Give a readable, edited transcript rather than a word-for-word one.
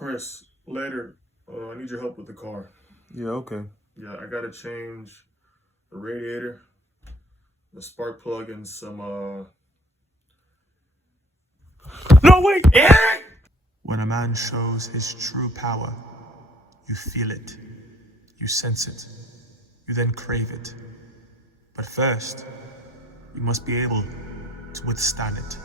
Chris, later, I need your help with the car. Yeah, okay. Yeah, I gotta change the radiator, the spark plug, and some, No, wait! Eric! When a man shows his true power, you feel it, you sense it, you then crave it. But first, you must be able to withstand it.